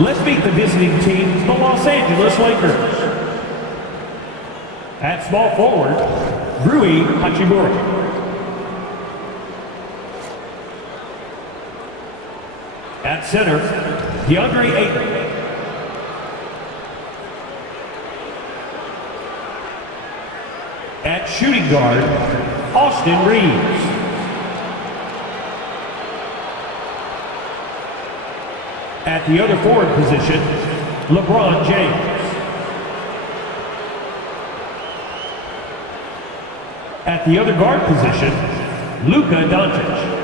Let's meet the visiting team, the Los Angeles Lakers. At small forward, Rui Hachimura. At center, DeAndre Ayton. At shooting guard, Austin Reeves. At the other forward position, LeBron James. At the other guard position, Luka Doncic.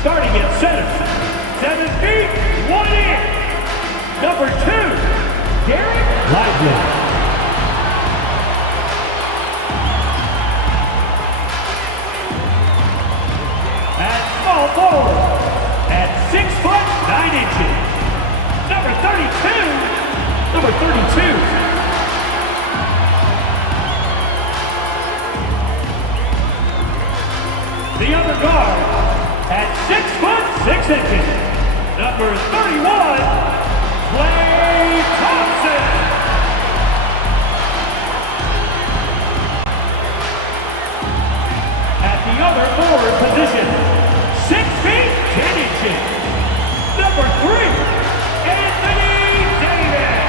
Starting at center, 7 feet, 1 inch. Number 2, Derek Lively. At small forward, at 6 foot 9 inches. Number 32, number 32. The other guard, at 6 foot 6 inches, number 31, Klay Thompson. At the other forward position, 6 feet 10 inches, number 3, Anthony Davis.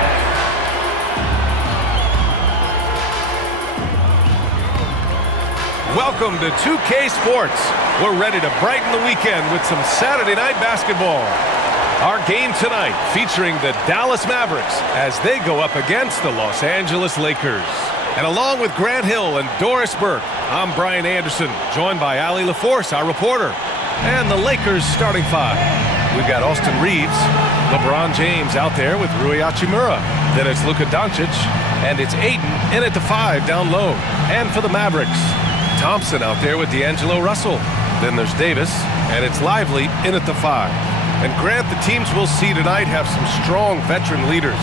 Welcome to 2K Sports. We're ready to brighten the weekend with some Saturday night basketball. Our game tonight featuring the Dallas Mavericks as they go up against the Los Angeles Lakers. And along with Grant Hill and Doris Burke, I'm Brian Anderson, joined by Ali LaForce, our reporter. And the Lakers starting 5. We've got Austin Reeves, LeBron James out there with Rui Hachimura. Then it's Luka Doncic, and it's Ayton in at the 5 down low. And for the Mavericks, Thompson out there with D'Angelo Russell. Then there's Davis, and it's Lively in at the 5. And Grant, the teams we'll see tonight have some strong veteran leaders.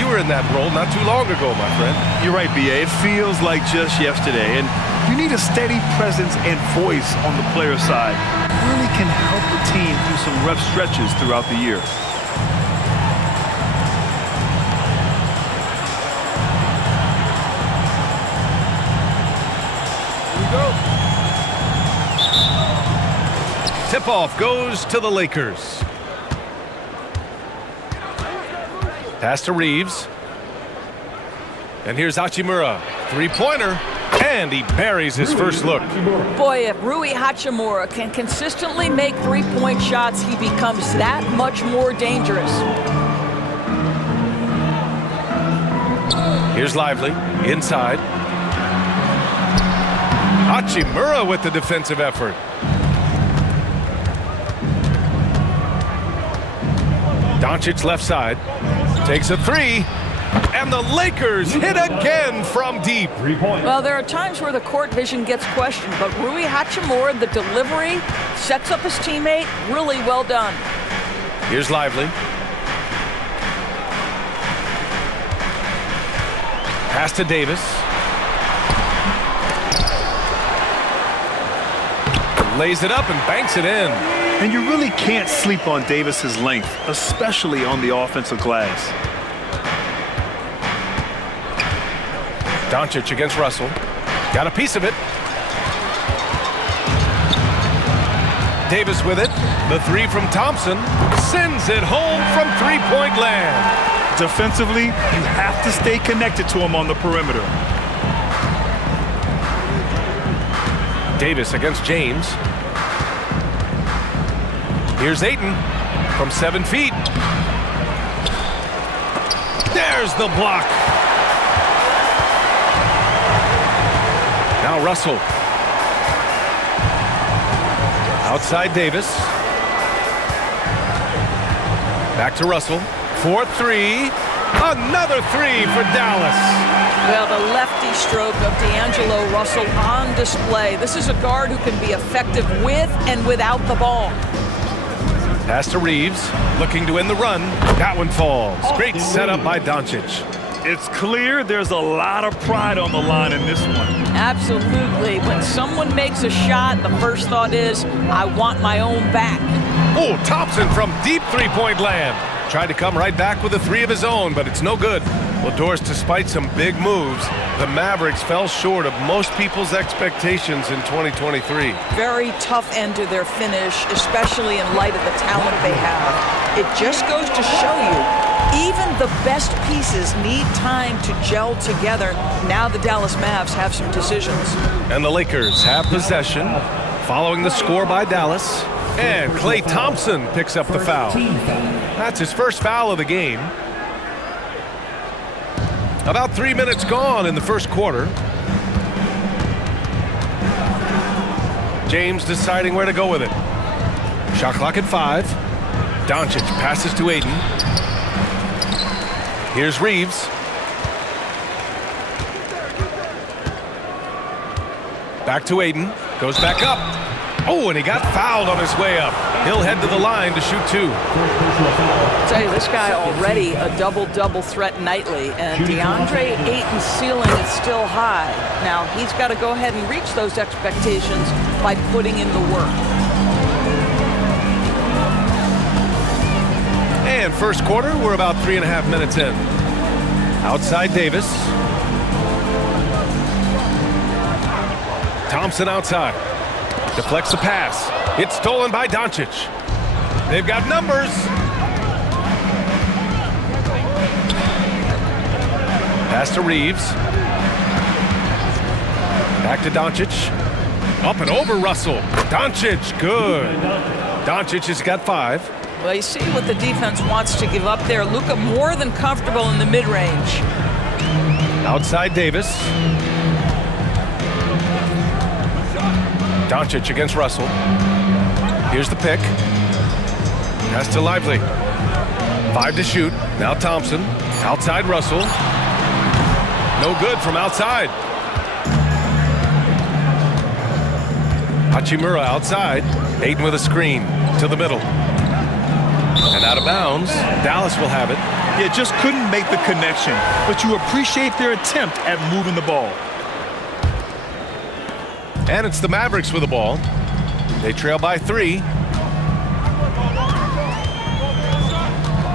You were in that role not too long ago, my friend. You're right, B.A. It feels like just yesterday. And you need a steady presence and voice on the player side. It really can help the team through some rough stretches throughout the year. Tip-off goes to the Lakers. Pass to Reeves. And here's Hachimura. Three-pointer. And he buries his first look. Boy, if Rui Hachimura can consistently make three-point shots, he becomes that much more dangerous. Here's Lively. Inside. Hachimura with the defensive effort. Doncic left side, takes a 3, and the Lakers hit again from deep. 3 points. Well, there are times where the court vision gets questioned, but Rui Hachimura, the delivery, sets up his teammate, really well done. Here's Lively. Pass to Davis. Lays it up and banks it in. And you really can't sleep on Davis's length, especially on the offensive glass. Doncic against Russell. Got a piece of it. Davis with it. The 3 from Thompson. Sends it home from three-point land. Defensively, you have to stay connected to him on the perimeter. Davis against James. Here's Ayton from 7 feet. There's the block. Now Russell. Outside Davis. Back to Russell. 4-3. Another three for Dallas. Well, the lefty stroke of D'Angelo Russell on display. This is a guard who can be effective with and without the ball. Pass to Reeves, looking to end the run. That one falls. Great setup by Doncic. It's clear there's a lot of pride on the line in this one. Absolutely. When someone makes a shot, the first thought is, I want my own back. Oh, Thompson from deep three-point land. Tried to come right back with a three of his own, but it's no good. Well, Doris, despite some big moves, the Mavericks fell short of most people's expectations in 2023. Very tough end to their finish, especially in light of the talent they have. It just goes to show you, even the best pieces need time to gel together. Now the Dallas Mavs have some decisions. And the Lakers have possession, following the score by Dallas. And Klay Thompson picks up the foul. That's his first foul of the game. About 3 minutes gone in the first quarter. James deciding where to go with it. Shot clock at 5. Doncic passes to Aiden. Here's Reeves. Back to Aiden. Goes back up. Oh, and he got fouled on his way up. He'll head to the line to shoot 2. I'll tell you, this guy already a double-double threat nightly, and DeAndre Ayton's ceiling is still high. Now, he's got to go ahead and reach those expectations by putting in the work. And first quarter, we're about 3.5 minutes in. Outside Davis. Thompson outside. Deflects the pass. It's stolen by Doncic. They've got numbers. Pass to Reeves. Back to Doncic. Up and over Russell. Doncic, good. Doncic has got 5. Well, you see what the defense wants to give up there. Luka more than comfortable in the mid-range. Outside Davis. Doncic against Russell. Here's the pick. Pass to Lively. 5 to shoot. Now Thompson. Outside Russell. No good from outside. Hachimura outside. Aiden with a screen to the middle. And out of bounds. Dallas will have it. Yeah, just couldn't make the connection, but you appreciate their attempt at moving the ball. And it's the Mavericks with the ball. They trail by 3.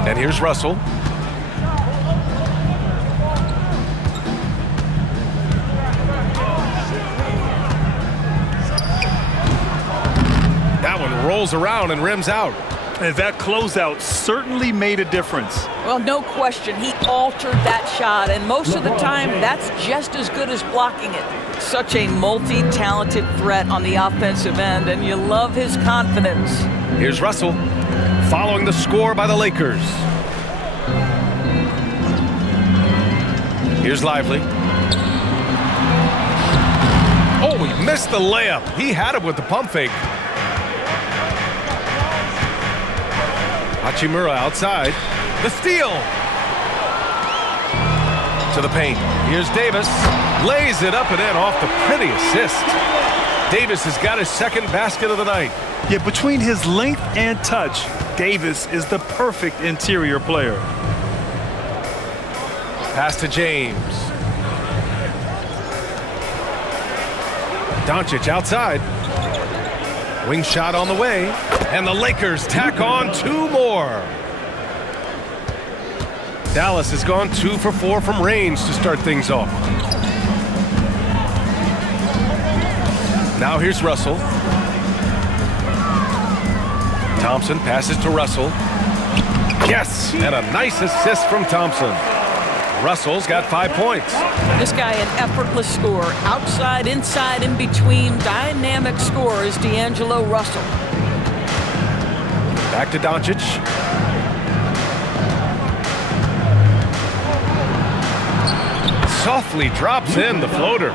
And here's Russell. That one rolls around and rims out. And that closeout certainly made a difference. Well, no question. He altered that shot, and most of the time, that's just as good as blocking it. Such a multi-talented threat on the offensive end, and you love his confidence. Here's Russell, following the score by the Lakers. Here's Lively. Oh, he missed the layup. He had it with the pump fake. Hachimura outside. The steal. To the paint. Here's Davis. Lays it up and in off the pretty assist. Davis has got his second basket of the night. Yeah, between his length and touch, Davis is the perfect interior player. Pass to James. Doncic outside. Wing shot on the way. And the Lakers tack on 2 more. Dallas has gone 2 for 4 from range to start things off. Now here's Russell. Thompson passes to Russell. Yes, and a nice assist from Thompson. Russell's got 5 points. This guy, an effortless scorer. Outside, inside, in between. Dynamic scorer is D'Angelo Russell. Back to Doncic. Softly drops in the floater.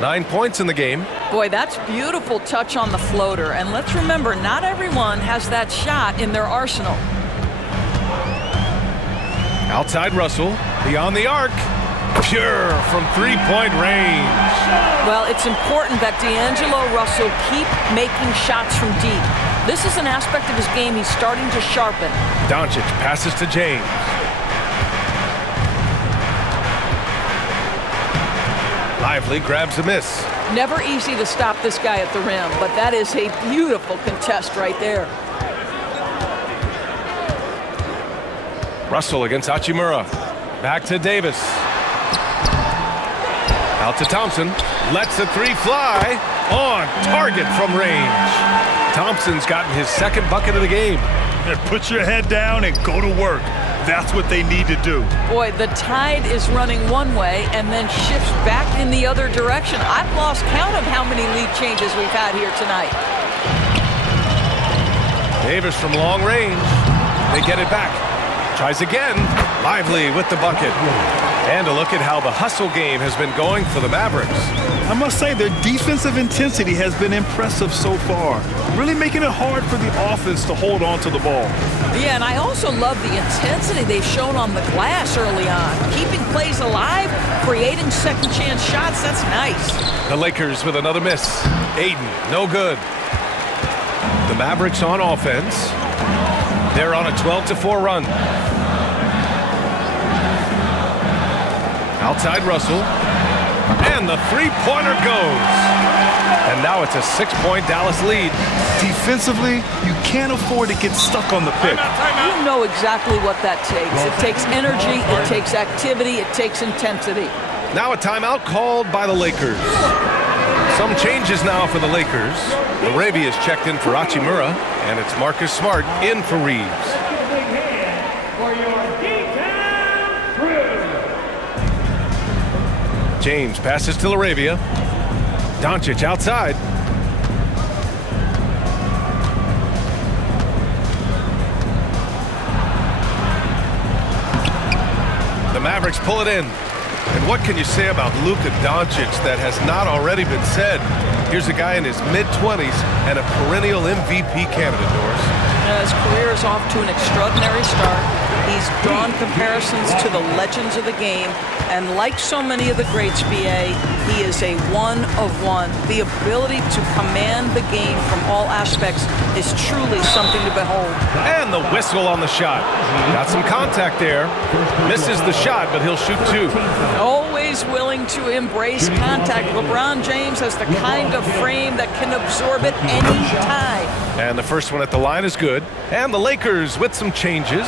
9 points in the game. Boy, that's beautiful touch on the floater. And let's remember, not everyone has that shot in their arsenal. Outside Russell, beyond the arc. Pure from three-point range. Well, it's important that D'Angelo Russell keep making shots from deep. This is an aspect of his game he's starting to sharpen. Doncic passes to James. Lively grabs a miss. Never easy to stop this guy at the rim, but that is a beautiful contest right there. Russell against Hachimura. Back to Davis. Out to Thompson. Lets the three fly. On target from range. Thompson's gotten his second bucket of the game. Put your head down and go to work. That's what they need to do. Boy, the tide is running one way and then shifts back in the other direction. I've lost count of how many lead changes we've had here tonight. Davis from long range. They get it back. Tries again. Lively with the bucket. And a look at how the hustle game has been going for the Mavericks. I must say, their defensive intensity has been impressive so far, really making it hard for the offense to hold on to the ball. Yeah, and I also love the intensity they've shown on the glass early on. Keeping plays alive, creating second chance shots, that's nice. The Lakers with another miss. Aiden, no good. The Mavericks on offense. They're on a 12-4 run. Outside Russell. And the three-pointer goes. And now it's a 6-point Dallas lead. Defensively, you can't afford to get stuck on the pick. You know exactly what that takes. It takes energy, it takes activity, it takes intensity. Now a timeout called by the Lakers. Some changes now for the Lakers. Laravia's checked in for Hachimura, and it's Marcus Smart in for Reeves. James passes to Laravia. Doncic outside. The Mavericks pull it in. And what can you say about Luka Doncic that has not already been said? Here's a guy in his mid-20s and a perennial MVP candidate, Doris. His career is off to an extraordinary start. He's drawn comparisons to the legends of the game, and like so many of the greats, BA, he is a one-of-one. The ability to command the game from all aspects is truly something to behold. And the whistle on the shot. Got some contact there. Misses the shot, but he'll shoot two. Always willing to embrace contact. LeBron James has the kind of frame that can absorb it any time. And the first one at the line is good. And the Lakers with some changes.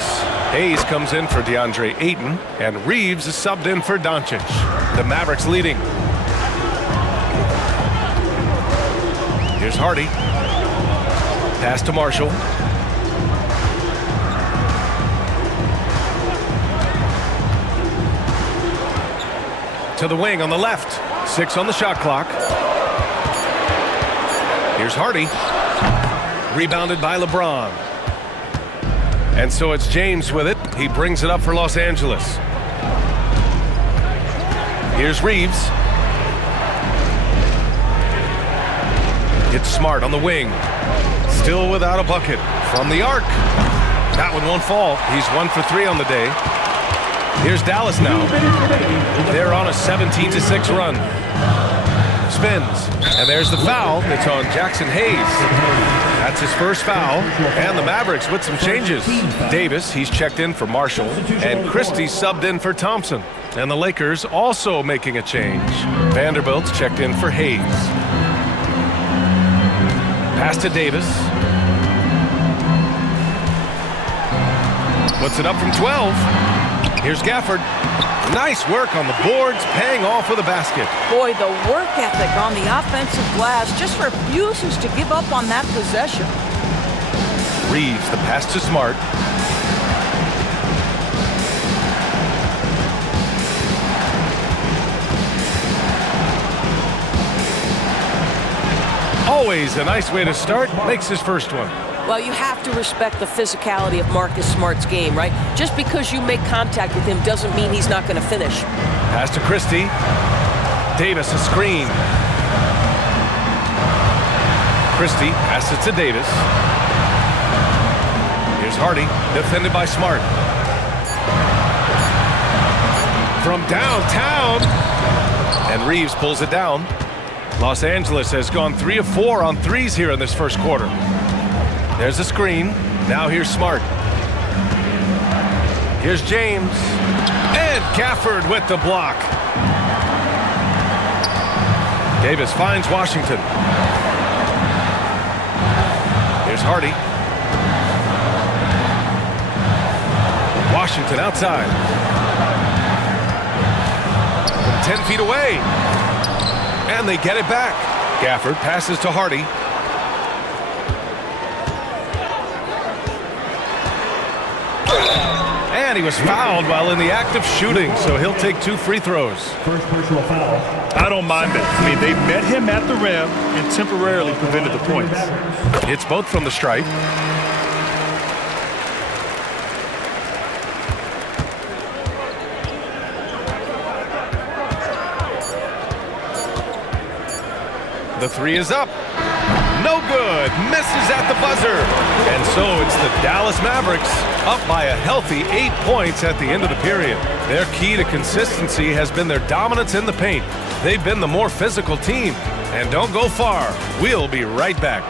Hayes comes in for DeAndre Ayton, and Reeves is subbed in for Doncic. The Mavericks leading. Here's Hardy. Pass to Marshall. To the wing on the left. 6 on the shot clock. Here's Hardy. Rebounded by LeBron. And so it's James with it. He brings it up for Los Angeles. Here's Reeves. It's Smart on the wing. Still without a bucket. From the arc. That one won't fall. He's 1 for 3 on the day. Here's Dallas now. They're on a 17-6 run. Spins. And there's the foul. It's on Jackson Hayes. That's his first foul. And the Mavericks with some changes. Davis, he's checked in for Marshall. And Christie subbed in for Thompson. And the Lakers also making a change. Vanderbilt's checked in for Hayes. Pass to Davis. Puts it up from 12. Here's Gafford. Nice work on the boards, paying off with a basket. Boy, the work ethic on the offensive glass just refuses to give up on that possession. Reeves, the pass to Smart. Always a nice way to start. Makes his first one. Well, you have to respect the physicality of Marcus Smart's game, right? Just because you make contact with him doesn't mean he's not going to finish. Pass to Christie. Davis, a screen. Christie passes to Davis. Here's Hardy, defended by Smart. From downtown, and Reeves pulls it down. Los Angeles has gone 3 of 4 on threes here in this first quarter. There's a screen. Now here's Smart. Here's James. And Gafford with the block. Davis finds Washington. Here's Hardy. Washington outside. From 10 feet away. And they get it back. Gafford passes to Hardy. And he was fouled while in the act of shooting, so he'll take 2 free throws. First personal foul. I don't mind that. I mean, they met him at the rim and temporarily prevented the points. It's both from the stripe. The 3 is up. No good. Misses at the buzzer. And so it's the Dallas Mavericks up by a healthy 8 points at the end of the period. Their key to consistency has been their dominance in the paint. They've been the more physical team. And don't go far. We'll be right back.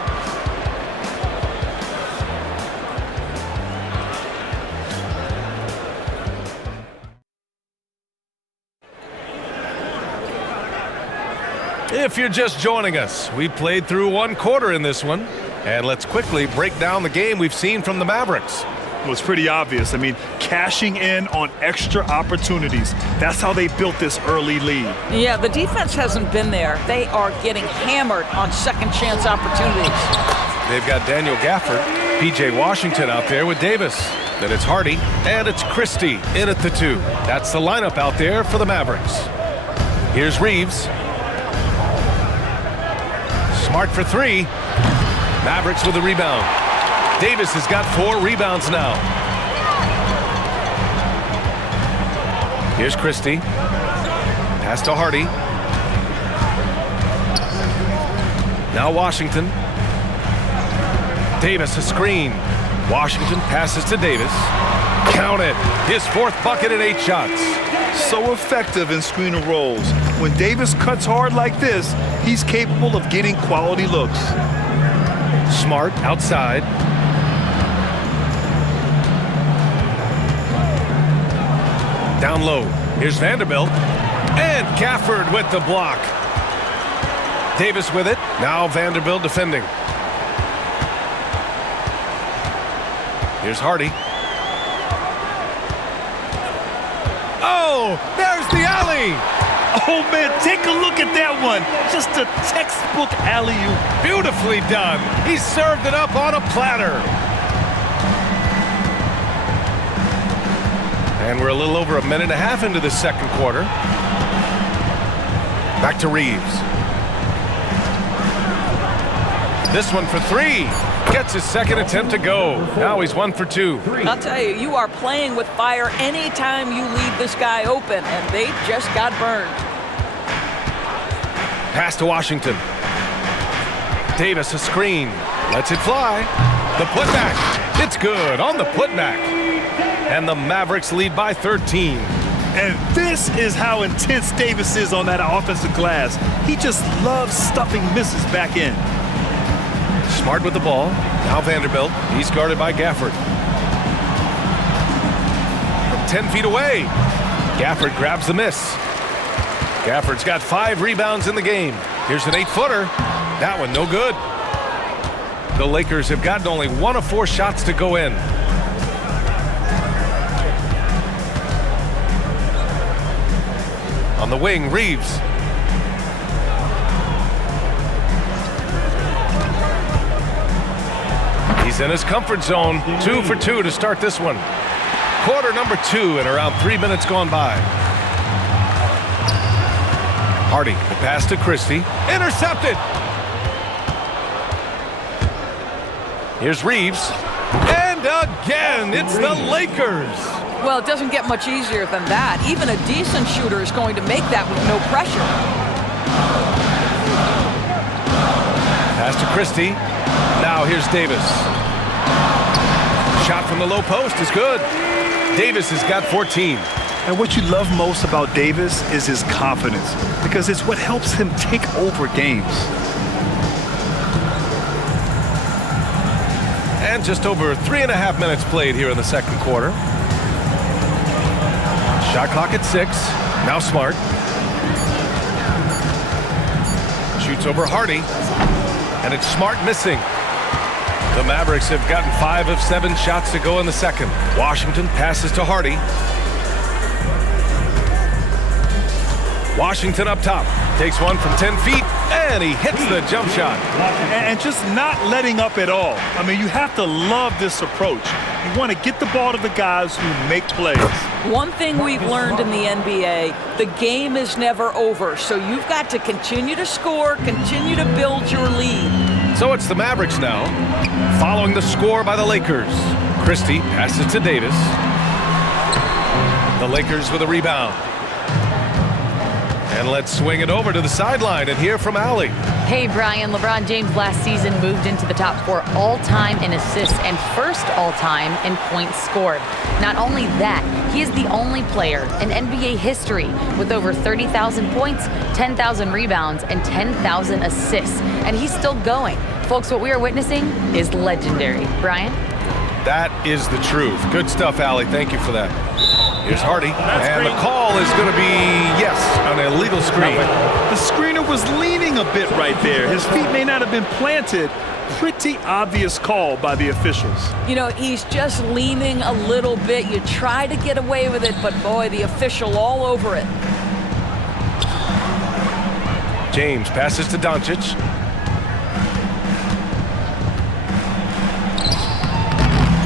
If you're just joining us, we played through 1 quarter in this one. And let's quickly break down the game we've seen from the Mavericks. Well, it's pretty obvious. I mean, cashing in on extra opportunities. That's how they built this early lead. Yeah, the defense hasn't been there. They are getting hammered on second chance opportunities. They've got Daniel Gafford, P.J. Washington out there with Davis. Then it's Hardy, and it's Christie in at the 2. That's the lineup out there for the Mavericks. Here's Reeves. Smart for 3. Mavericks with a rebound. Davis has got 4 rebounds now. Here's Christie. Pass to Hardy. Now Washington. Davis a screen. Washington passes to Davis. Count it. His 4th bucket in 8 shots. So effective in screen and rolls. When Davis cuts hard like this, he's capable of getting quality looks. Smart outside. Down low. Here's Vanderbilt. And Gafford with the block. Davis with it. Now Vanderbilt defending. Here's Hardy. Oh, there's the alley. Oh, man, take a look at that one. Just a textbook alley-oop. Beautifully done. He served it up on a platter. And we're a little over a minute and a half into the second quarter. Back to Reeves. This one for 3. Gets his second attempt to go. Now he's 1 for 2. I'll tell you, you are playing with fire anytime you leave this guy open, and they just got burned. Pass to Washington. Davis a screen. Lets it fly. The putback. It's good on the putback. And the Mavericks lead by 13. And this is how intense Davis is on that offensive glass. He just loves stuffing misses back in. Smart with the ball. Now Vanderbilt. He's guarded by Gafford. From 10 feet away. Gafford grabs the miss. Gafford's got 5 rebounds in the game. Here's an 8-footer. That one no good. The Lakers have gotten only 1 of 4 shots to go in. On the wing, Reeves. He's in his comfort zone. 2 for 2 to start this one. Quarter number 2 and around 3 minutes gone by. Hardy, the pass to Christie. Intercepted. Here's Reeves. And again, it's the Lakers. Well, it doesn't get much easier than that. Even a decent shooter is going to make that with no pressure. Christie. Now here's Davis. Shot from the low post is good. Davis has got 14. And what you love most about Davis is his confidence, because it's what helps him take over games. And just over 3.5 minutes played here in the second quarter. Shot clock at 6. Now Smart. Shoots over Hardy. And it's Smart missing. The Mavericks have gotten 5 of 7 shots to go in the second. Washington passes to Hardy. Washington up top. Takes one from 10 feet, and he hits the jump shot. And just not letting up at all. I mean, you have to love this approach. You want to get the ball to the guys who make plays. One thing we've learned in the NBA, the game is never over. So you've got to continue to score, continue to build your lead. So it's the Mavericks now, following the score by the Lakers. Christie passes to Davis. The Lakers with a rebound. And let's swing it over to the sideline and hear from Allie. Hey, Brian. LeBron James last season moved into the top 4 all-time in assists and first all-time in points scored. Not only that, he is the only player in NBA history with over 30,000 points, 10,000 rebounds, and 10,000 assists. And he's still going. Folks, what we are witnessing is legendary. Brian? That is the truth. Good stuff, Allie. Thank you for that. Here's Hardy, and the call is going to be, yes, an illegal screen. The screener was leaning a bit right there. His feet may not have been planted. Pretty obvious call by the officials. You know, he's just leaning a little bit. You try to get away with it, but boy, the official all over it. James passes to Doncic.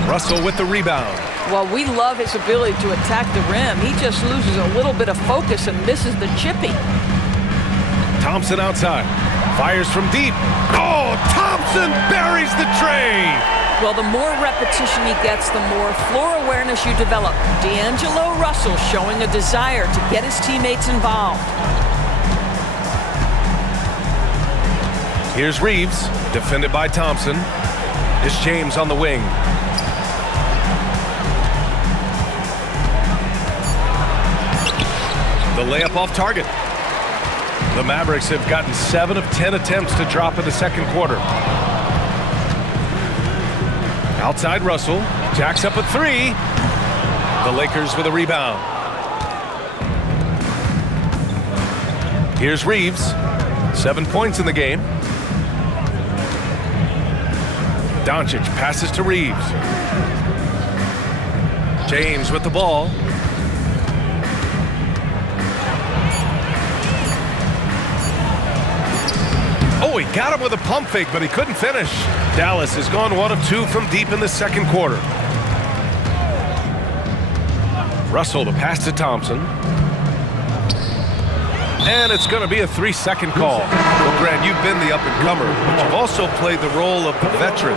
Russell with the rebound. Well, we love his ability to attack the rim. He just loses a little bit of focus and misses the chippy. Thompson outside. Fires from deep. Oh, Thompson buries the tray. Well, the more repetition he gets, the more floor awareness you develop. D'Angelo Russell showing a desire to get his teammates involved. Here's Reeves, defended by Thompson. It's James on the wing. The layup off target. The Mavericks have gotten 7 of 10 attempts to drop in the second quarter. Outside Russell. Jacks up a 3. The Lakers with a rebound. Here's Reeves. 7 points in the game. Doncic passes to Reeves. James with the ball. Oh, he got him with a pump fake, but he couldn't finish. Dallas has gone 1 of 2 from deep in the second quarter. Russell, the pass to Thompson. And it's going to be a 3-second call. Well, Grant, you've been the up-and-comer, but you've also played the role of the veteran.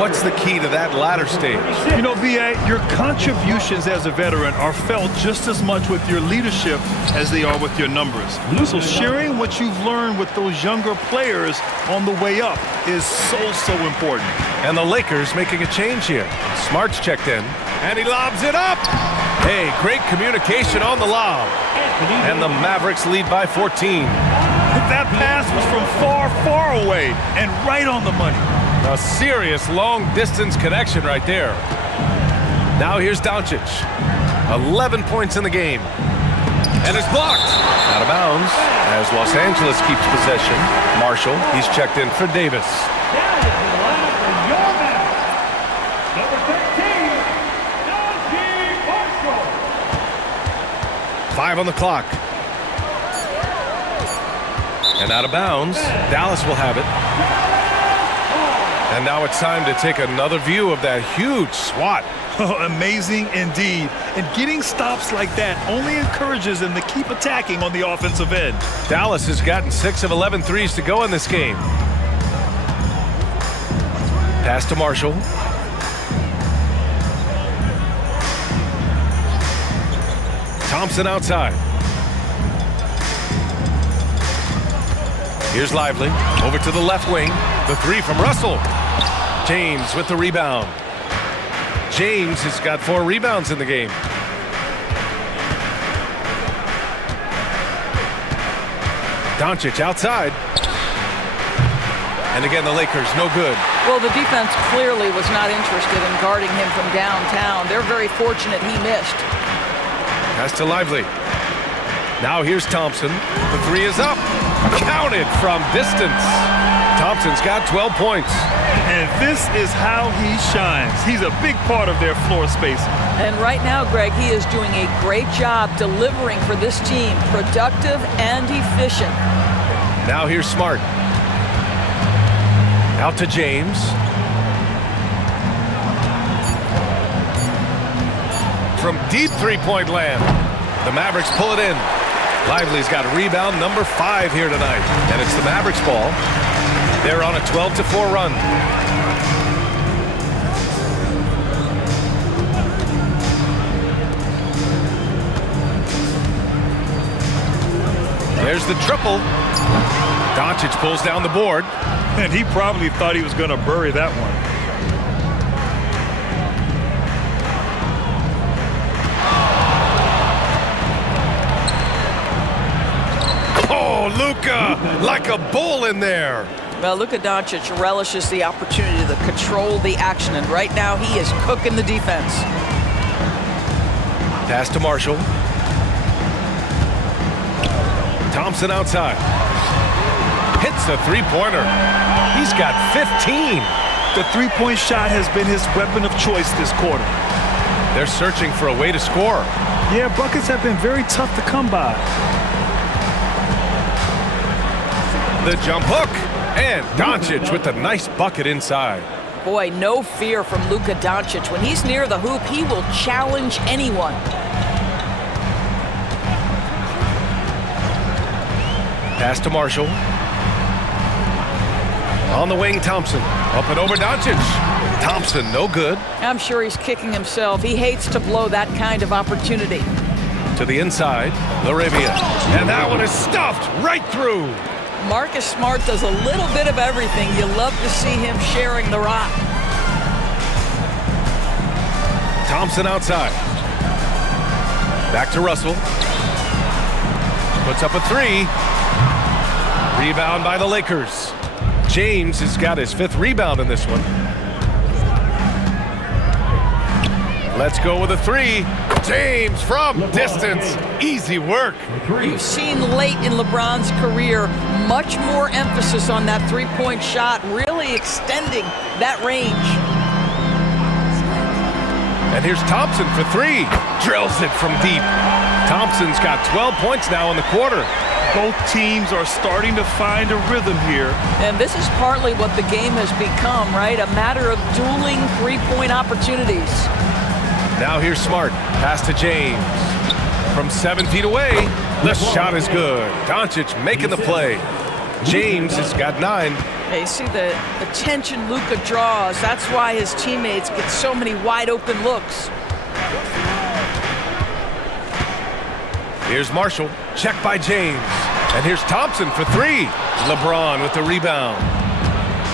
What's the key to that latter stage? You know, B.A., your contributions as a veteran are felt just as much with your leadership as they are with your numbers. So sharing what you've learned with those younger players on the way up is so important. And the Lakers making a change here. Smart's checked in, and he lobs it up. Hey, great communication on the lob. And the Mavericks lead by 14. That pass was from far, far away and right on the money. A serious long-distance connection right there. Now here's Doncic. 11 points in the game. And it's blocked. Out of bounds as Los Angeles keeps possession. Marshall, he's checked in for Davis. Number 13, Marshall. 5 on the clock. And out of bounds. Dallas will have it. And now it's time to take another view of that huge swat. Amazing indeed. And getting stops like that only encourages them to keep attacking on the offensive end. Dallas has gotten 6 of 11 threes to go in this game. Pass to Marshall. Thompson outside. Here's Lively. Over to the left wing. The three from Russell. James with the rebound. James has got 4 rebounds in the game. Doncic outside. And again, the Lakers, no good. Well, the defense clearly was not interested in guarding him from downtown. They're very fortunate he missed. Pass to Lively. Now here's Thompson. The three is up. Counted from distance. Thompson's got 12 points. And this is how he shines. He's a big part of their floor spacing. And right now, Greg, he is doing a great job delivering for this team. Productive and efficient. Now here's Smart. Out to James. From deep three-point land. The Mavericks pull it in. Lively's got rebound number 5 here tonight. And it's the Mavericks ball. They're on a 12-4 run. There's the triple. Doncic pulls down the board. And he probably thought he was going to bury that one. Oh, Luka, like a bull in there. Well, Luka Doncic relishes the opportunity to control the action, and right now he is cooking the defense. Pass to Marshall. Thompson outside. Hits a three-pointer. He's got 15. The three-point shot has been his weapon of choice this quarter. They're searching for a way to score. Yeah, buckets have been very tough to come by. The jump hook. And Doncic with a nice bucket inside. Boy, no fear from Luka Doncic. When he's near the hoop, he will challenge anyone. Pass to Marshall. On the wing, Thompson. Up and over Doncic. Thompson, no good. I'm sure he's kicking himself. He hates to blow that kind of opportunity. To the inside, Laravia. And that one is stuffed right through. Marcus Smart does a little bit of everything. You love to see him sharing the rock. Thompson outside. Back to Russell. Puts up a 3. Rebound by the Lakers. James has got his 5th rebound in this one. Let's go with a 3. James from distance. Easy work. You've seen late in LeBron's career much more emphasis on that three-point shot, really extending that range. And here's Thompson for 3. Drills it from deep. Thompson's got 12 points now in the quarter. Both teams are starting to find a rhythm here. And this is partly what the game has become, right? A matter of dueling three-point opportunities. Now here's Smart. Pass to James. From 7 feet away, the shot is good. Doncic making the play. James has got 9. Yeah, you see the attention Luka draws. That's why his teammates get so many wide open looks. Here's Marshall. Check by James. And here's Thompson for 3. LeBron with the rebound.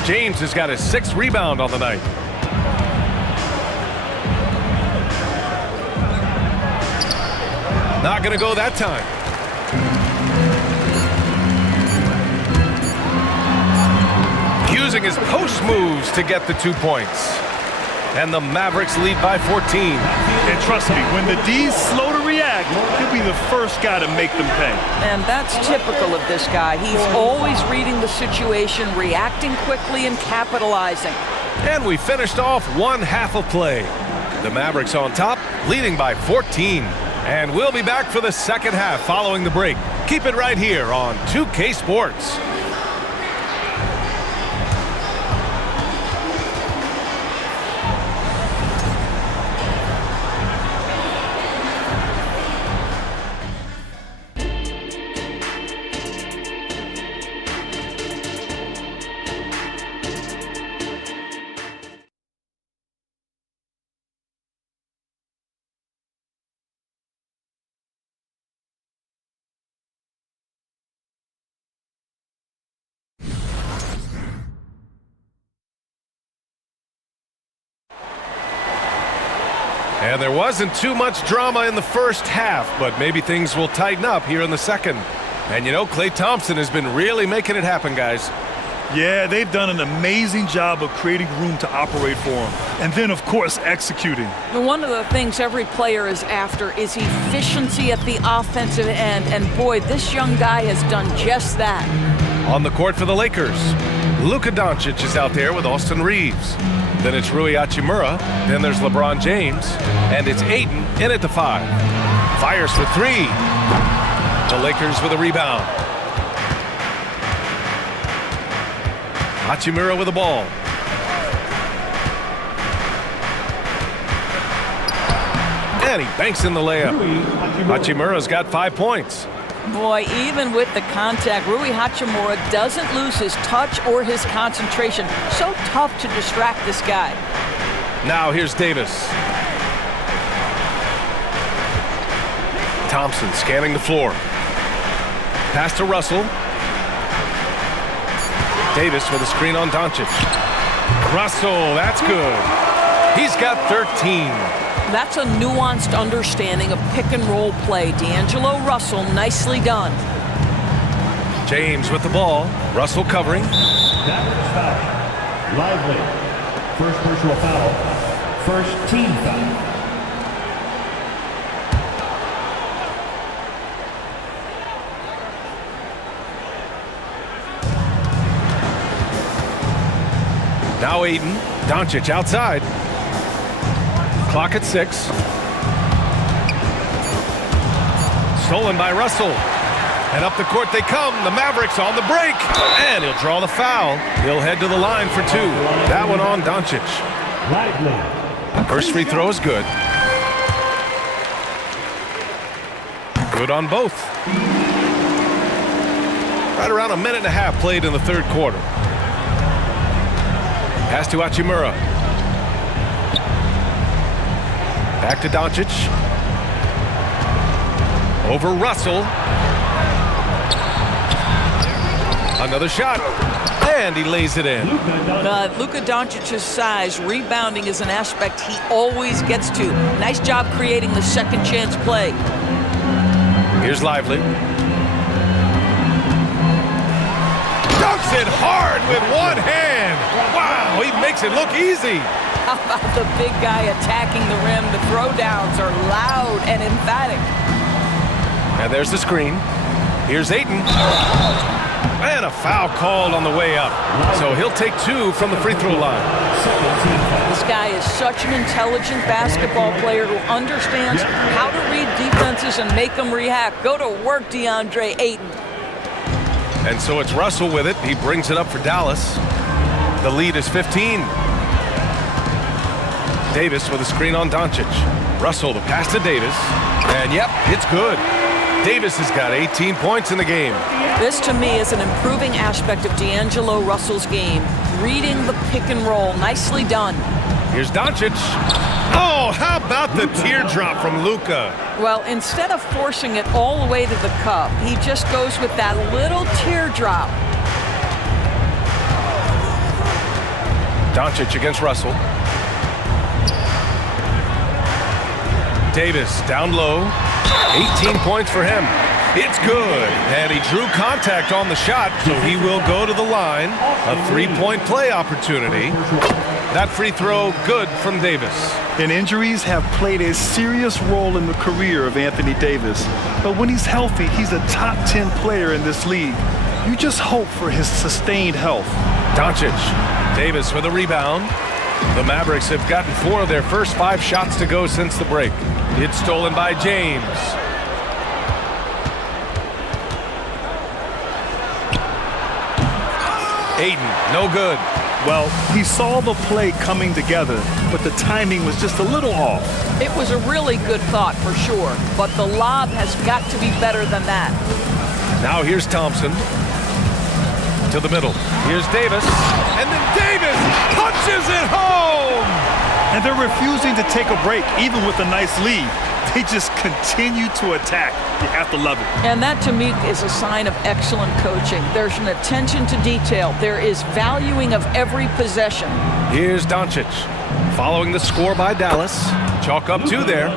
James has got his 6th rebound on the night. Not going to go that time. Using his post moves to get the 2 points. And the Mavericks lead by 14. And trust me, when the D's slow to react, he'll be the first guy to make them pay. And that's typical of this guy. He's always reading the situation, reacting quickly, and capitalizing. And we finished off one half of play. The Mavericks on top, leading by 14. And we'll be back for the second half following the break. Keep it right here on 2K Sports. And there wasn't too much drama in the first half, but maybe things will tighten up here in the second. And you know, Klay Thompson has been really making it happen, guys. Yeah, they've done an amazing job of creating room to operate for him. And then, of course, executing. One of the things every player is after is efficiency at the offensive end. And boy, this young guy has done just that. On the court for the Lakers, Luka Doncic is out there with Austin Reeves. Then it's Rui Hachimura. Then there's LeBron James. And it's Ayton in at the 5. Fires for 3. The Lakers with a rebound. Hachimura with the ball. And he banks in the layup. Hachimura's got 5 points. Boy, even with the contact, Rui Hachimura doesn't lose his touch or his concentration. So tough to distract this guy. Now here's Davis. Thompson scanning the floor. Pass to Russell. Davis with a screen on Doncic. Russell, that's good. He's got 13. That's a nuanced understanding of pick-and-roll play. D'Angelo Russell, nicely done. James with the ball. Russell covering. Mavericks foul. Lively. First personal foul. First team foul. Now Ayton. Doncic outside. Clock at 6. Stolen by Russell. And up the court they come. The Mavericks on the break. And he'll draw the foul. He'll head to the line for 2. That one on Doncic. Lively. First free throw is good. Good on both. Right around a minute and a half played in the third quarter. Pass to Hachimura. Back to Doncic. Over Russell. Another shot. And he lays it in. Luka Doncic's size, rebounding is an aspect he always gets to. Nice job creating the second chance play. Here's Lively. Dunks it hard with one hand. Wow, he makes it look easy. How about the big guy attacking the rim? The throwdowns are loud and emphatic. And there's the screen. Here's Ayton. And a foul called on the way up. So he'll take 2 from the free throw line. This guy is such an intelligent basketball player who understands how to read defenses and make them react. Go to work, DeAndre Ayton. And so it's Russell with it. He brings it up for Dallas. The lead is 15. Davis with a screen on Doncic. Russell, the pass to Davis. And yep, it's good. Davis has got 18 points in the game. This, to me, is an improving aspect of D'Angelo Russell's game. Reading the pick and roll. Nicely done. Here's Doncic. Oh, how about the teardrop from Luka? Well, instead of forcing it all the way to the cup, he just goes with that little teardrop. Doncic against Russell. Davis down low. 18 points for him. It's good. And he drew contact on the shot, so he will go to the line. A three-point play opportunity. That free throw good from Davis. And injuries have played a serious role in the career of Anthony Davis. But when he's healthy, he's a top 10 player in this league. You just hope for his sustained health. Doncic. Davis with a rebound. The Mavericks have gotten 4 of their first 5 shots to go since the break. It's stolen by James. Ayton, no good. Well, he saw the play coming together, but the timing was just a little off. It was a really good thought for sure, but the lob has got to be better than that. Now here's Thompson. To the middle. Here's Davis. And then Davis punches it home! And they're refusing to take a break, even with a nice lead. They just continue to attack. You have to love it. And that, to me, is a sign of excellent coaching. There's an attention to detail. There is valuing of every possession. Here's Doncic. Following the score by Dallas. Chalk up 2 there.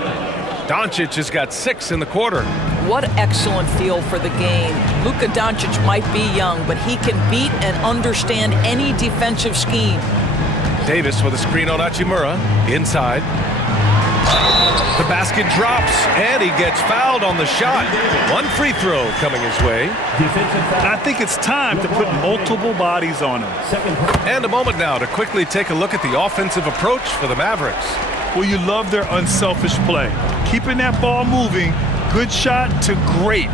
Doncic has got 6 in the quarter. What excellent feel for the game. Luka Doncic might be young, but he can beat and understand any defensive scheme. Davis with a screen on Hachimura. Inside. The basket drops, and he gets fouled on the shot. 1 free throw coming his way. And I think it's time to put multiple bodies on him. And a moment now to quickly take a look at the offensive approach for the Mavericks. Well, you love their unselfish play. Keeping that ball moving, good shot to great.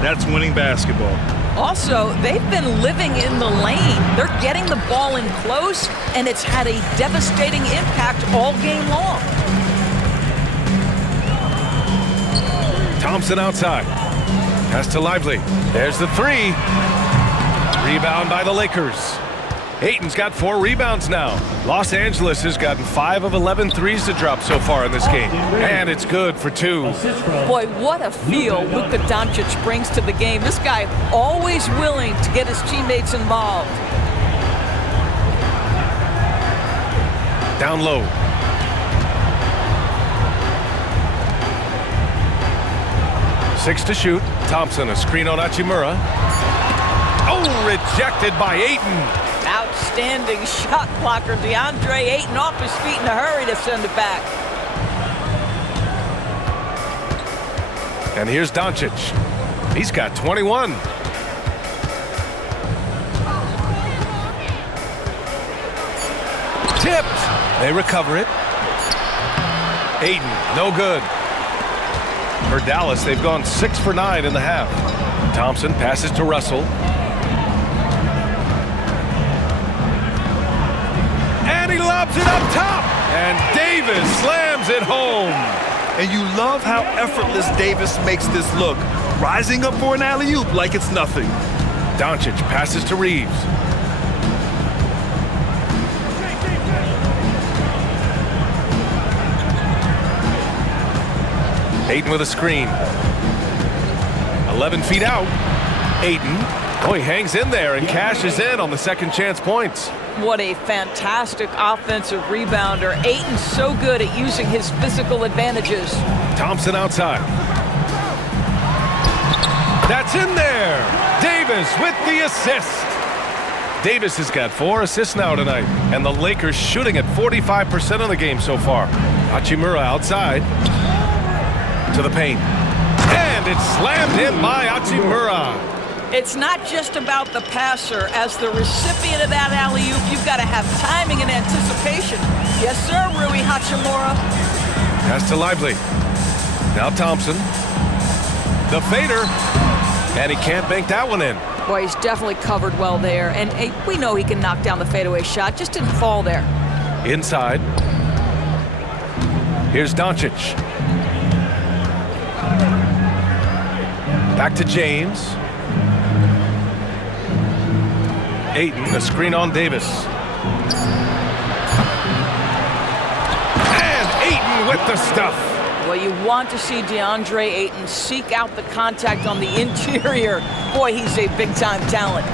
That's winning basketball. Also, they've been living in the lane. They're getting the ball in close, and it's had a devastating impact all game long. Thompson outside. Pass to Lively. There's the 3. Rebound by the Lakers. Ayton's got 4 rebounds now. Los Angeles has gotten 5 of 11 threes to drop so far in this game. And it's good for 2. Boy, what a feel Luka Doncic brings to the game. This guy always willing to get his teammates involved. Down low. Six to shoot. Thompson, a screen on Hachimura. Oh, rejected by Ayton. Outstanding shot blocker. DeAndre Ayton off his feet in a hurry to send it back. And here's Doncic. He's got 21. Tipped. They recover it. Ayton, no good. For Dallas, they've gone 6 for 9 in the half. Thompson passes to Russell. And he lobs it up top. And Davis slams it home. And you love how effortless Davis makes this look. Rising up for an alley-oop like it's nothing. Doncic passes to Reeves. Ayton with a screen. 11 feet out. Ayton. Oh, he hangs in there and cashes in on the second chance points. What a fantastic offensive rebounder. Ayton's so good at using his physical advantages. Thompson outside. That's in there. Davis with the assist. Davis has got 4 assists now tonight. And the Lakers shooting at 45% of the game so far. Hachimura outside. To the paint. And it's slammed in by Hachimura. It's not just about the passer. As the recipient of that alley-oop, you've got to have timing and anticipation. Yes, sir, Rui Hachimura. Pass to Lively. Now Thompson. The fader. And he can't bank that one in. Boy, he's definitely covered well there. And hey, we know he can knock down the fadeaway shot. Just didn't fall there. Inside. Here's Doncic. Back to James. Ayton, a screen on Davis. And Ayton with the stuff. Well, you want to see DeAndre Ayton seek out the contact on the interior. Boy, he's a big-time talent.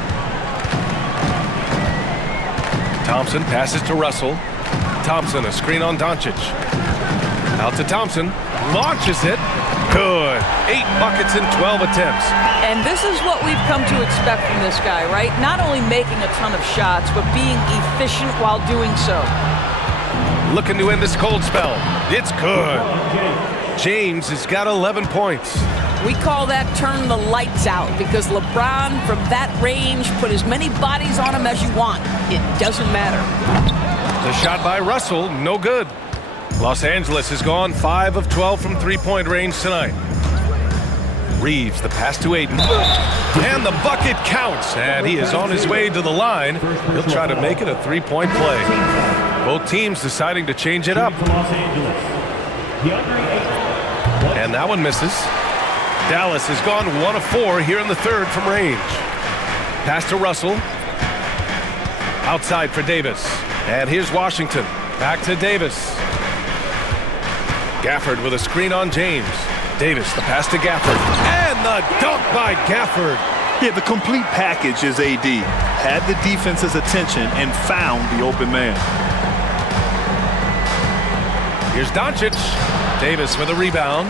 Thompson passes to Russell. Thompson, a screen on Doncic. Out to Thompson. Launches it. Good. 8 buckets in 12 attempts. And this is what we've come to expect from this guy, right? Not only making a ton of shots, but being efficient while doing so. Looking to end this cold spell. It's good. James has got 11 points. We call that turn the lights out because LeBron, from that range, put as many bodies on him as you want. It doesn't matter. The shot by Russell, no good. Los Angeles has gone 5 of 12 from three-point range tonight. Reeves, the pass to Ayton. And the bucket counts. And he is on his way to the line. He'll try to make it a three-point play. Both teams deciding to change it up. And that one misses. Dallas has gone 1 of 4 here in the third from range. Pass to Russell. Outside for Davis. And here's Washington. Back to Davis. Gafford with a screen on James. Davis, the pass to Gafford. And the dunk by Gafford. Yeah, the complete package is AD. Had the defense's attention and found the open man. Here's Doncic. Davis with a rebound.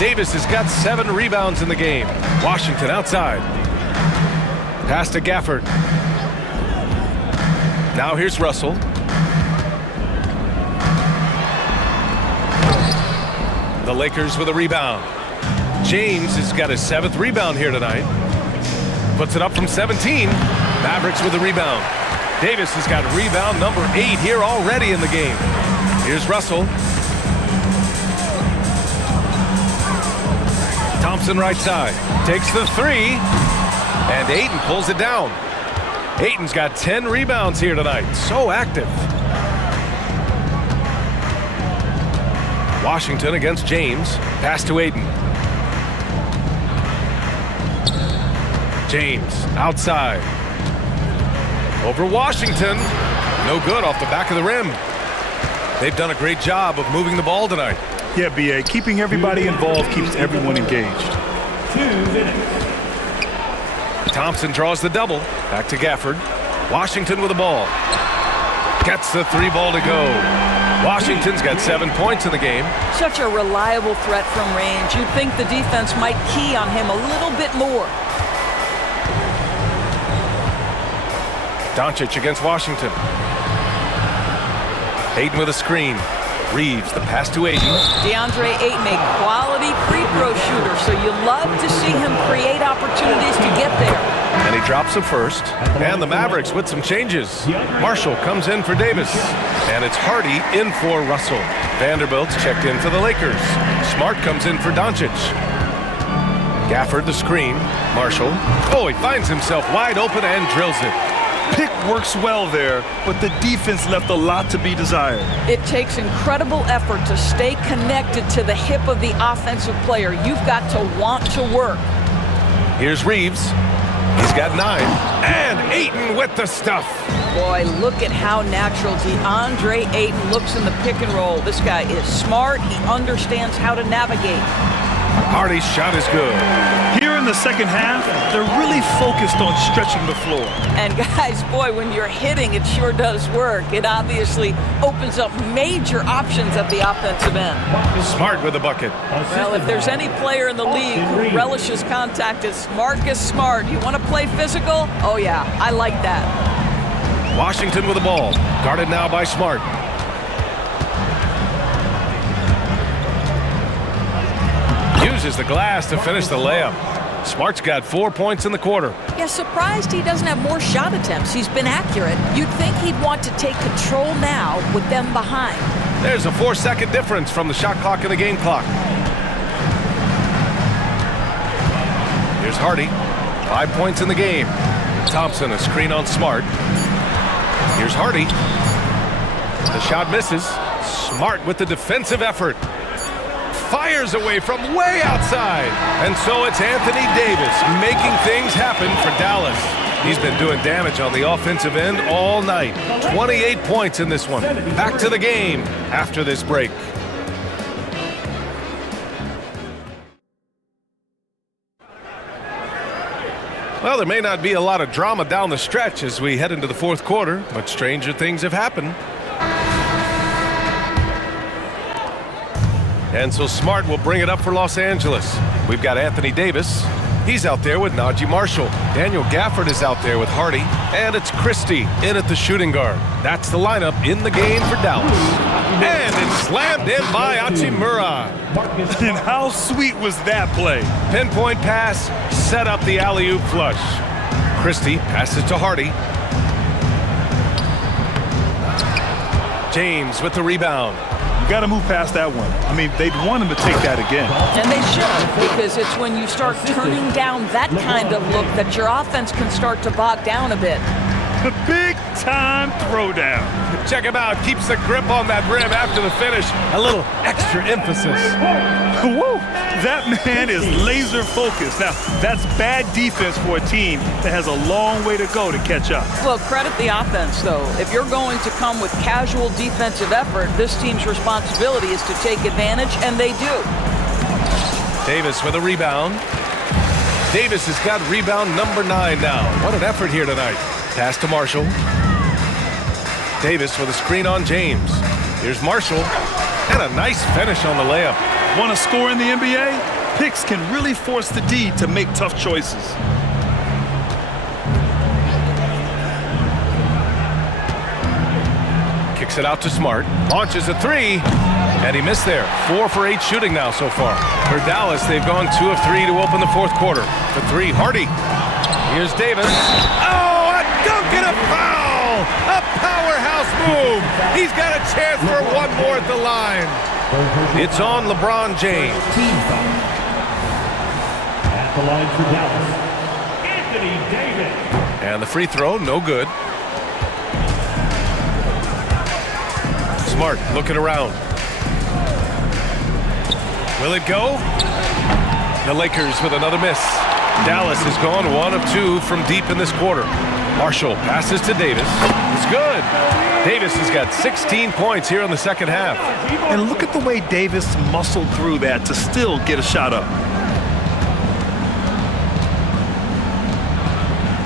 Davis has got 7 rebounds in the game. Washington outside. Pass to Gafford. Now here's Russell. The Lakers with a rebound. James has got his 7th rebound here tonight. Puts it up from 17. Mavericks with a rebound. Davis has got rebound number 8 here already in the game. Here's Russell. Thompson right side. Takes the 3. And Ayton pulls it down. Ayton's got 10 rebounds here tonight. So active. Washington against James. Pass to Ayton. James outside. Over Washington. No good off the back of the rim. They've done a great job of moving the ball tonight. Yeah, B.A. Keeping everybody involved keeps everyone engaged. 2 minutes. Thompson draws the double. Back to Gafford. Washington with the ball. Gets the 3 ball to go. Washington's got 7 points in the game. Such a reliable threat from range. You'd think the defense might key on him a little bit more. Doncic against Washington. Ayton with a screen. Reeves, the pass to Ayton. DeAndre Ayton, a quality free throw shooter, so you love to see him create opportunities to get there. And he drops the first. And the Mavericks with some changes. Marshall comes in for Davis. And it's Hardy in for Russell. Vanderbilt's checked in for the Lakers. Smart comes in for Doncic. Gafford the screen. Marshall. Oh, he finds himself wide open and drills it. Pick works well there, but the defense left a lot to be desired. It takes incredible effort to stay connected to the hip of the offensive player. You've got to want to work. Here's Reeves. He's got 9. And Ayton with the stuff. Boy, look at how natural DeAndre Ayton looks in the pick and roll. This guy is smart. He understands how to navigate. Hardy's shot is good. Here in the second half, they're really focused on stretching the floor. And guys, boy, when you're hitting, it sure does work. It obviously opens up major options at the offensive end. Smart with the bucket. Well, if there's any player in the league who relishes contact, it's Marcus Smart. You want to play physical? Oh, yeah, I like that. Washington with the ball. Guarded now by Smart. Uses the glass to finish the layup. Smart's got 4 points in the quarter. Yeah, surprised he doesn't have more shot attempts. He's been accurate. You'd think he'd want to take control now with them behind. There's a 4-second difference from the shot clock and the game clock. Here's Hardy. 5 points in the game. Thompson, a screen on Smart. Here's Hardy. The shot misses. Smart with the defensive effort. Fires away from way outside. And so it's Anthony Davis making things happen for Dallas. He's been doing damage on the offensive end all night. 28 points in this one. Back to the game after this break. Well, there may not be a lot of drama down the stretch as we head into the fourth quarter, but stranger things have happened. And so Smart will bring it up for Los Angeles. We've got Anthony Davis. He's out there with Najee Marshall. Daniel Gafford is out there with Hardy. And it's Christie in at the shooting guard. That's the lineup in the game for Dallas. And it's slammed in by Hachimura. And how sweet was that play? Pinpoint pass, set up the alley-oop flush. Christie passes to Hardy. James with the rebound. You got to move past that one. I mean, they'd want him to take that again. And they should, because it's when you start turning down that kind of look that your offense can start to bog down a bit. Big-time throwdown. Check him out. Keeps the grip on that rim after the finish. A little extra emphasis. Woo! That man is laser focused. Now, that's bad defense for a team that has a long way to go to catch up. Well, credit the offense, though. If you're going to come with casual defensive effort, this team's responsibility is to take advantage, and they do. Davis with a rebound. Davis has got rebound number 9 now. What an effort here tonight. Pass to Marshall. Davis with a screen on James. Here's Marshall. And a nice finish on the layup. Want to score in the NBA? Picks can really force the D to make tough choices. Kicks it out to Smart. Launches a 3. And he missed there. 4 for 8 shooting now so far. For Dallas, they've gone 2 of 3 to open the fourth quarter. For 3, Hardy. Here's Davis. Oh, a dunk and a foul! A powerhouse move. He's got a chance for one more at the line. It's on LeBron James. At the line for Dallas, Anthony Davis. And the free throw, no good. Smart looking around. Will it go? The Lakers with another miss. Dallas has gone 1 of 2 from deep in this quarter. Marshall passes to Davis. It's good. Davis has got 16 points here in the second half. And look at the way Davis muscled through that to still get a shot up.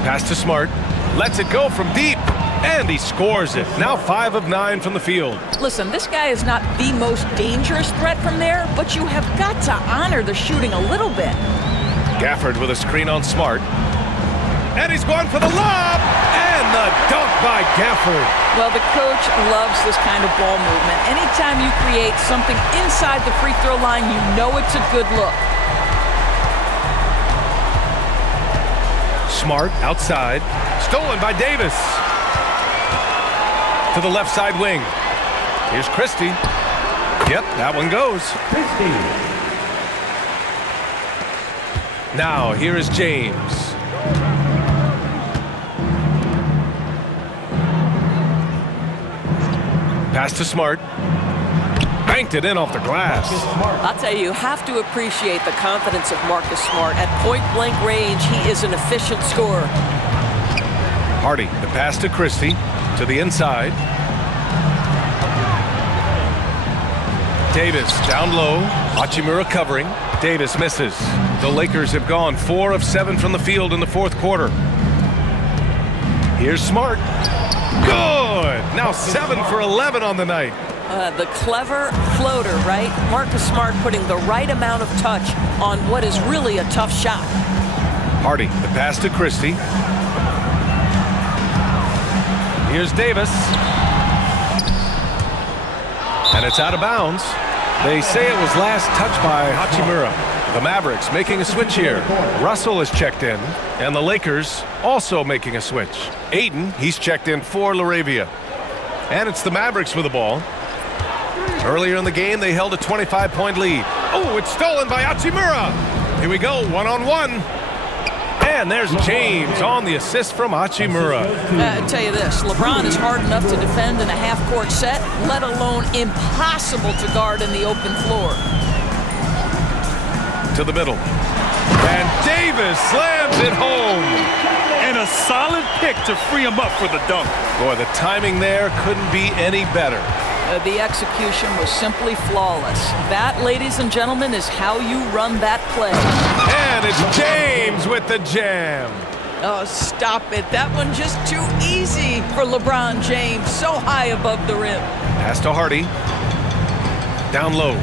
Pass to Smart. Lets it go from deep. And he scores it. Now 5 of 9 from the field. Listen, this guy is not the most dangerous threat from there, but you have got to honor the shooting a little bit. Gafford with a screen on Smart. And he's going for the lob. And the dunk by Gafford. Well, the coach loves this kind of ball movement. Anytime you create something inside the free throw line, you know it's a good look. Smart outside. Stolen by Davis. To the left side wing. Here's Christie. Yep, that one goes. Christie. Now, here is James. Pass to Smart. Banked it in off the glass. I'll tell you have to appreciate the confidence of Marcus Smart. At point-blank range, he is an efficient scorer. Hardy, the pass to Christie. To the inside. Davis down low. Hachimura covering. Davis misses. The Lakers have gone 4 of 7 from the field in the fourth quarter. Here's Smart. Good! Now 7 for 11 on the night. The clever floater, right? Marcus Smart putting the right amount of touch on what is really a tough shot. Hardy, the pass to Christie. Here's Davis. And it's out of bounds. They say it was last touched by Hachimura. The Mavericks making a switch here. Russell is checked in, and the Lakers also making a switch. Ayton, he's checked in for LaRavia. And it's the Mavericks with the ball. Earlier in the game, they held a 25-point lead. Oh, it's stolen by Hachimura. Here we go, one-on-one. And there's James on the assist from Hachimura. I'll tell you this, LeBron is hard enough to defend in a half-court set, let alone impossible to guard in the open floor. To the middle. And Davis slams it home. And a solid pick to free him up for the dunk. Boy, the timing there couldn't be any better. The execution was simply flawless. That, ladies and gentlemen, is how you run that play. And it's James with the jam. Oh, stop it. That one just too easy for LeBron James. So high above the rim. Pass to Hardy. Down low.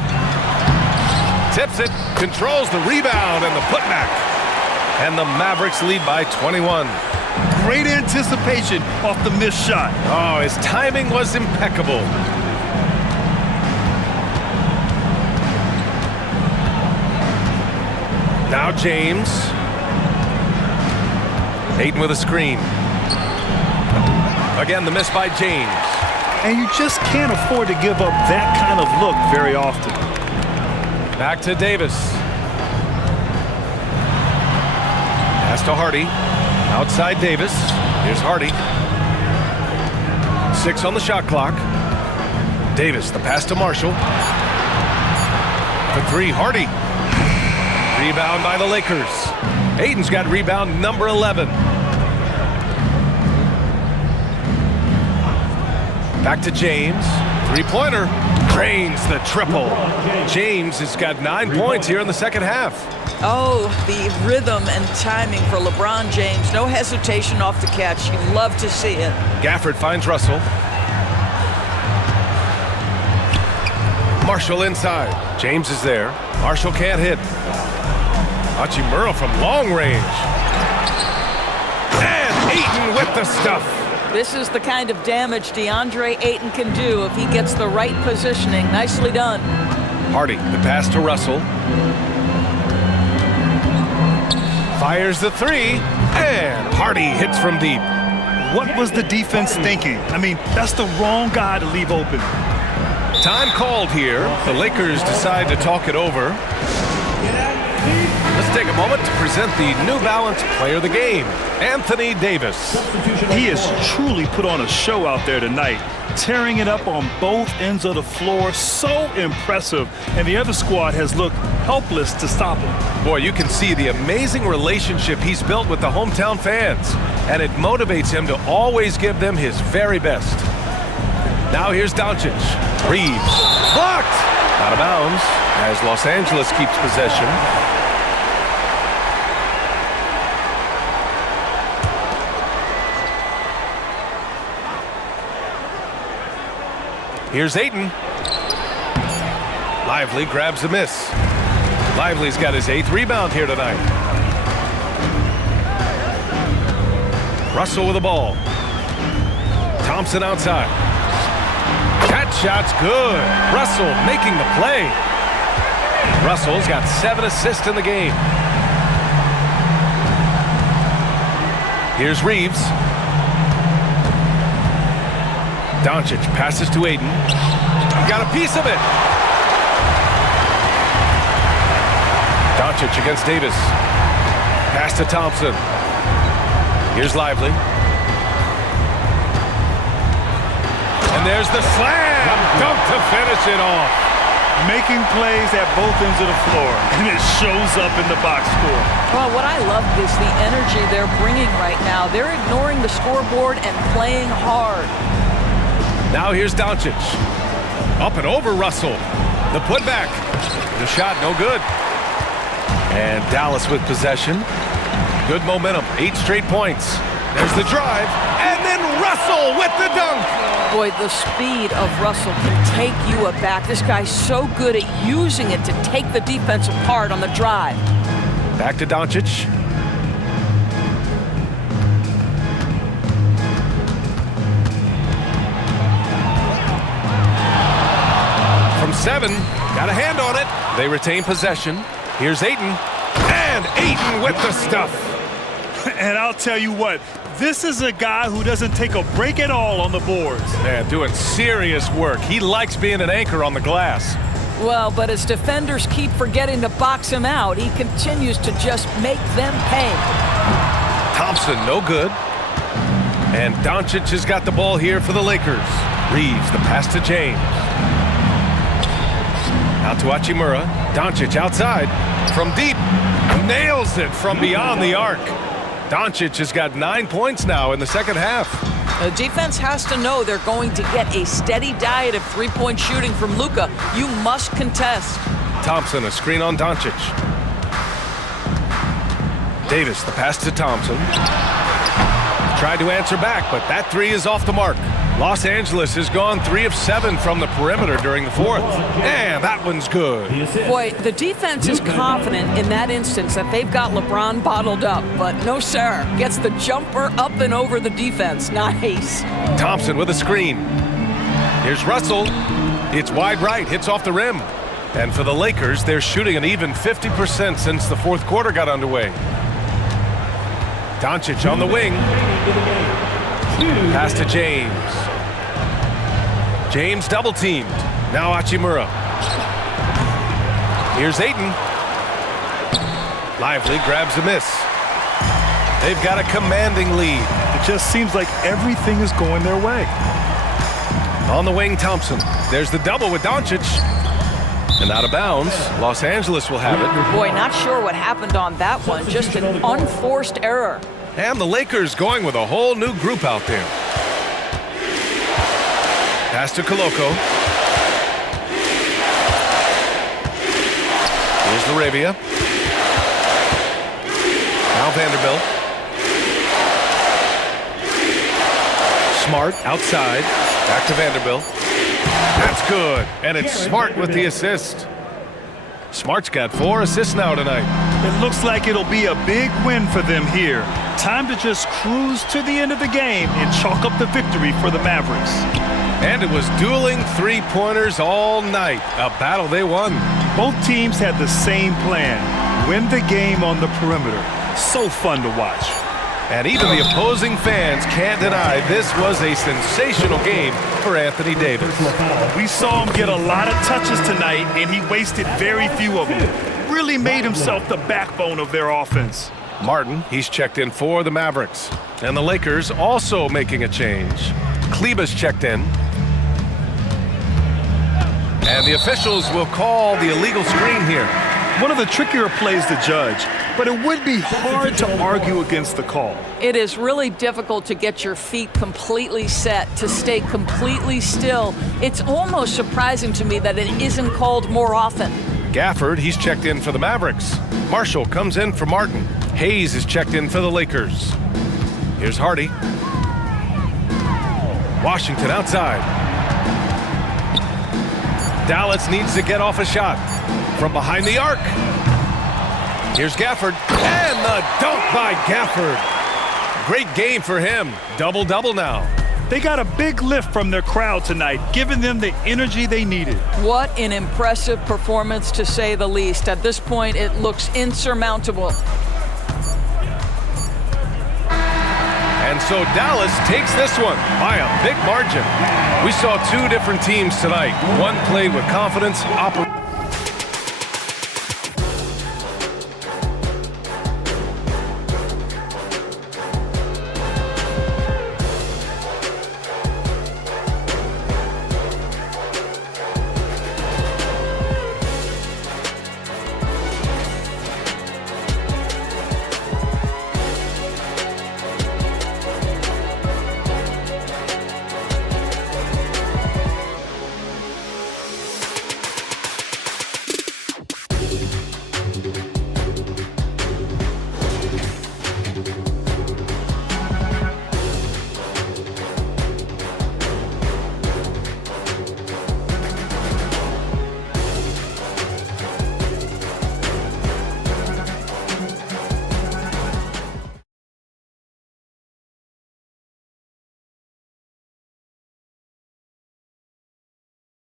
Tips it. Controls the rebound and the putback. And the Mavericks lead by 21. Great anticipation off the missed shot. Oh, his timing was impeccable. Now James. Ayton with a screen. Again, the miss by James. And you just can't afford to give up that kind of look very often. Back to Davis. Pass to Hardy. Outside Davis. Here's Hardy. 6 on the shot clock. Davis, the pass to Marshall. For 3, Hardy. Rebound by the Lakers. Ayton's got rebound number 11. Back to James. 3-pointer. Drains the triple. James has got 9 points here in the second half. Oh, the rhythm and timing for LeBron James. No hesitation off the catch. You love to see it. Gafford finds Russell. Marshall inside. James is there. Marshall can't hit. Hachimura from long range. And Ayton with the stuff. This is the kind of damage DeAndre Ayton can do if he gets the right positioning. Nicely done. Hardy, the pass to Russell. Fires the 3, and Hardy hits from deep. What was the defense thinking? I mean, that's the wrong guy to leave open. Time called here. The Lakers decide to talk it over. Let's take a moment to present the New Balance Player of the Game, Anthony Davis. He has truly put on a show out there tonight, tearing it up on both ends of the floor. So impressive, and the other squad has looked helpless to stop him. Boy, you can see the amazing relationship he's built with the hometown fans, and it motivates him to always give them his very best. Now here's Doncic. Reeves. Blocked! Out of bounds as Los Angeles keeps possession. Here's Ayton. Lively grabs a miss. Lively's got his 8th rebound here tonight. Russell with the ball. Thompson outside. That shot's good. Russell making the play. Russell's got 7 assists in the game. Here's Reeves. Doncic passes to Ayton. Got a piece of it. Doncic against Davis. Pass to Thompson. Here's Lively. And there's the slam. Dunk to finish it off. Making plays at both ends of the floor, and it shows up in the box score. Well, what I love is the energy they're bringing right now. They're ignoring the scoreboard and playing hard. Now here's Doncic. Up and over Russell. The putback. The shot no good. And Dallas with possession. Good momentum. 8 straight points. There's the drive. And then Russell with the dunk. Boy, the speed of Russell can take you aback. This guy's so good at using it to take the defense apart on the drive. Back to Doncic. From 7, got a hand on it. They retain possession. Here's Ayton, and Ayton with the stuff. And I'll tell you what, this is a guy who doesn't take a break at all on the boards. Man, doing serious work. He likes being an anchor on the glass. Well, but as defenders keep forgetting to box him out, he continues to just make them pay. Thompson, no good. And Doncic has got the ball here for the Lakers. Reeves, the pass to James. Out to Hachimura. Doncic outside. From deep. Nails it from beyond the arc. Doncic has got 9 points now in the second half. The defense has to know they're going to get a steady diet of three-point shooting from Luka. You must contest. Thompson, a screen on Doncic. Davis, the pass to Thompson. Tried to answer back, but that 3 is off the mark. Los Angeles has gone 3 of 7 from the perimeter during the 4th. And that one's good. Boy, the defense is confident in that instance that they've got LeBron bottled up. But no, sir. Gets the jumper up and over the defense. Nice. Thompson with a screen. Here's Russell. It's wide right. Hits off the rim. And for the Lakers, they're shooting an even 50% since the 4th quarter got underway. Doncic on the wing. Pass to James. James double teamed. Now Hachimura. Here's Ayton. Lively grabs a miss. They've got a commanding lead. It just seems like everything is going their way. On the wing, Thompson. There's the double with Doncic. And out of bounds. Los Angeles will have it. Boy, not sure what happened on that one. Just an unforced error. And the Lakers going with a whole new group out there. Pass to Koloko. Here's Laravia. Now Vanderbilt. Smart outside. Back to Vanderbilt. That's good. And it's Smart with the assist. Smart's got 4 assists now tonight. It looks like it'll be a big win for them here. Time to just cruise to the end of the game and chalk up the victory for the Mavericks. And it was dueling three-pointers all night. A battle they won. Both teams had the same plan. Win the game on the perimeter. So fun to watch. And even the opposing fans can't deny this was a sensational game for Anthony Davis. We saw him get a lot of touches tonight, and he wasted very few of them. Really made himself the backbone of their offense. Martin, he's checked in for the Mavericks. And the Lakers also making a change. Kleber's checked in. And the officials will call the illegal screen here. One of the trickier plays to judge, but it would be hard to argue against the call. It is really difficult to get your feet completely set, to stay completely still. It's almost surprising to me that it isn't called more often. Gafford, he's checked in for the Mavericks. Marshall comes in for Martin. Hayes is checked in for the Lakers. Here's Hardy. Washington outside. Dallas needs to get off a shot from behind the arc. Here's Gafford, and the dunk by Gafford. Great game for him. Double-double now. They got a big lift from their crowd tonight, giving them the energy they needed. What an impressive performance, to say the least. At this point, it looks insurmountable. And so Dallas takes this one by a big margin. We saw 2 different teams tonight. One played with confidence,